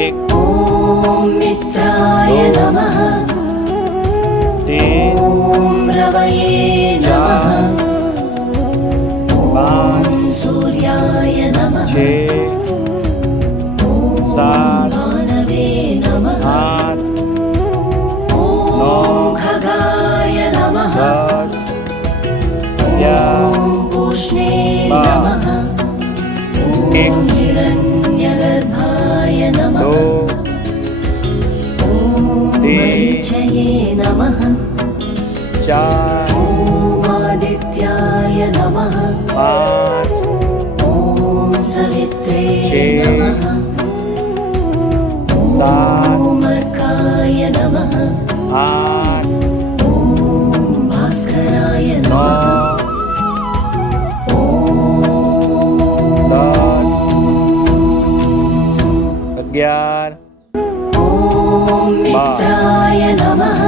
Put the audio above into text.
एक ॐ मित्राय नमः। तीन ॐ रवये नमः। ॐ सूर्याय नमः। छः सात भानवे नमः। आठ ॐ खगाय नमः। दस ग्यारह ॐ पूष्णे बारह नमः। एक ॐ हिरण्यगर्भाय नमः। दो ॐ तीन मरीचये नमः। चार ॐ आदित्याय नमः। पाँच ॐ सवित्रे छः नमः। सात ॐ अर्काय नमः। आठ ॐ भास्कराय नौ नमः। दस ग्यारह ॐ मित्राय नमः।